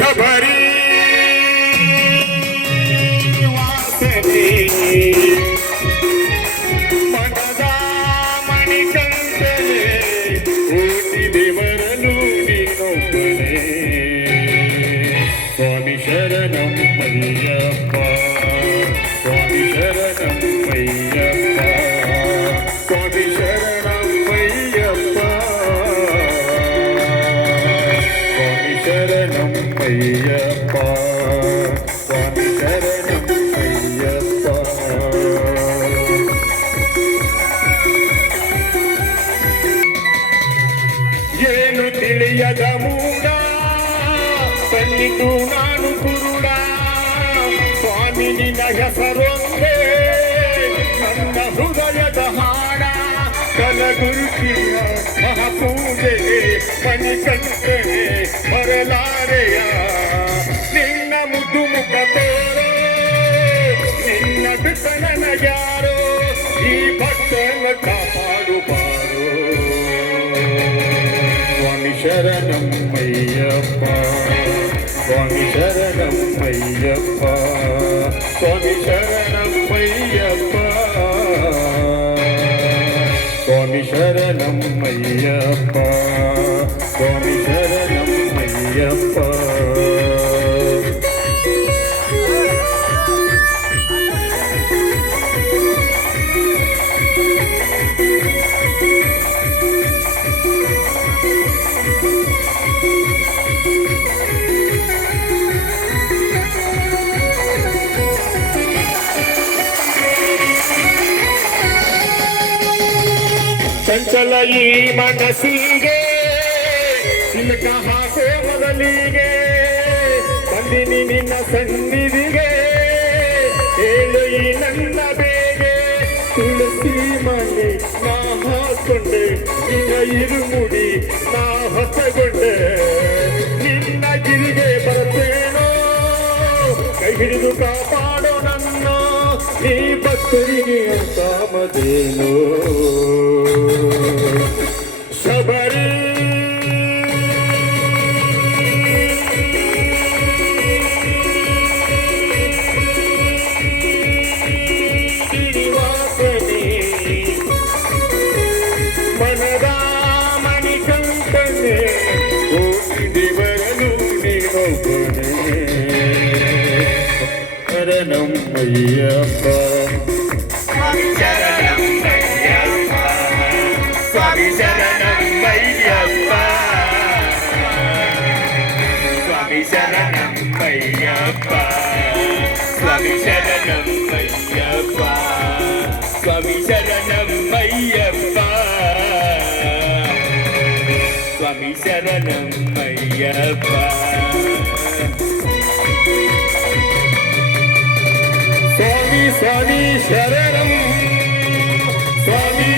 ಶಬರಿ ವಾಸನೆ ಮನದ ಮಣಿಕಂಠನೆ ಕೋಟಿ ದೇವರನು ನೀನೊಬ್ಬನೇ ಸ್ವಾಮಿ ಶರಣಂ ಅಯ್ಯಪ್ಪ ಸ್ವಾಮಿ ಶರಣಂ ಅಯ್ಯಪ್ಪ ಸ್ವಾಮಿ ಶರಣಂ ಅಯ್ಯಪ್ಪ ಸ್ವಾಮಿ ಶರಣಂ ಅಯ್ಯಪ್ಪ ಸ್ವಾಮಿ ಶರಣಂ ಅಯ್ಯಪ್ಪ ಏನು ತಿಳಿಯದ ಮೂಡ ಬಂದಿದ್ದು ನಾನು ಕುರುಡ ಸ್ವಾಮಿ ನಿನ್ನ ಹೆಸರೊಂದೇ ನನ್ನ ಹೃದಯದ ಹಾಡ ಕಲಗುರುಕಿಯ ಮಹಾಪೂಜೆಗೆ ಮಣಿಕಂಠನೆ ಬರಲಾರೆಯ ನಿನ್ನ ಮುದ್ದು ಮುಖ ತೋರೋ ನಿನ್ನ ಬಿಟ್ಟ ನನಗ್ಯಾರೋ ಈ ಭಕ್ತನ ಕಾಪಾಡು ಬಾರೋ ಸ್ವಾಮಿ ಶರಣಂ ಅಯ್ಯಪ್ಪ ಸ್ವಾಮಿ ಶರಣಂ ಅಯ್ಯಪ್ಪ ಸ್ವಾಮಿ ಶರಣಂ ಅಯ್ಯಪ್ಪ ಸ್ವಾಮಿ ಶರಣಂ ಅಯ್ಯಪ್ಪ ಸ್ವಾಮಿ ಶರಣಂ ಅಯ್ಯಪ್ಪ ಚಂಚಲ ಈ ಮನಸ್ಸಿಗೆ ಸಿಲಕ ಹಾಕೋ ಮೊದಲಿಗೆ ಬಂದಿನಿ ನಿನ್ನ ಸನ್ನಿಧಿಗೆ ಹೇಳು ಈ ನನ್ನ ಬೇಗೆ ತುಳಸಿ ಮನೆ ನಾ ಹಾಕೊಂಡೆ ನಿನ್ನ ಇರುಮುಡಿ ನಾ ಹೊಸಗೊಂಡೆ ನಿನ್ನ ಗಿರಿಗೆ ಬರ್ತೇನೋ ಕೈ ಹಿಡಿದು ಕಾಪಾಡೋ ನನ್ನ ನೀ ಭಕ್ತರಿಗೆ ಅಂತ ಮದೇನೋ ಶಬರಿ ವಾಸನೆ ಮನದ ಮಣಿಕಂಠನೆ ಕೋಟಿ ದೇವರನು ನೀನೊಬ್ಬನೇ ಶರಣಂ ಅಯ್ಯಪ್ಪ ಸ್ವಾಮಿ ಶರಣಂ ಅಯ್ಯಪ್ಪ ಸ್ವಾಮಿ ಶರಣಂ ಅಯ್ಯಪ್ಪ ಸ್ವಾಮಿ ಶರಣಂ ಅಯ್ಯಪ್ಪ ಸ್ವಾಮಿ ಶರಣಂ ಅಯ್ಯಪ್ಪ ಸ್ವಾಮಿ ಶರಣಂ ಅಯ್ಯಪ್ಪ ಸ್ವಾಮಿ ಶರಣಂ ಅಯ್ಯಪ್ಪ ಸ್ವಾಮಿ ಸ್ವಾಮಿ ಶರಣಂ ಸ್ವಾಮಿ